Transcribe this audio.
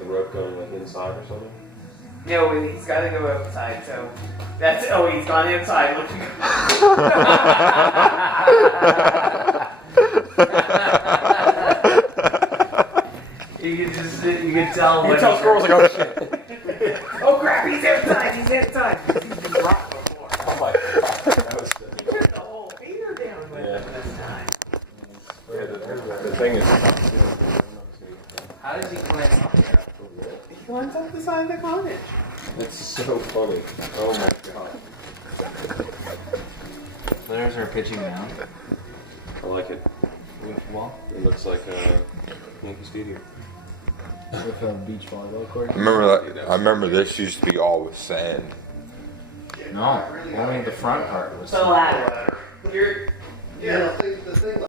the rope going like inside or something? No, he's got to go outside. So that's he's gone inside. Look. You can tell. You tell squirrels like, oh shit. Oh crap! He's outside. He's outside. He's been rocked before. Oh my god, that was good. He took the whole feeder down with him this time. Yeah, the thing is. How does he climb up there? He climbs up the side of the cottage. It's so funny. Oh my god. There's our pitching mound. I like it. Wall. It looks like a Yankee Stadium. With a beach volleyball court. I remember this used to be all with sand. No, only the front part was. The ladder. You're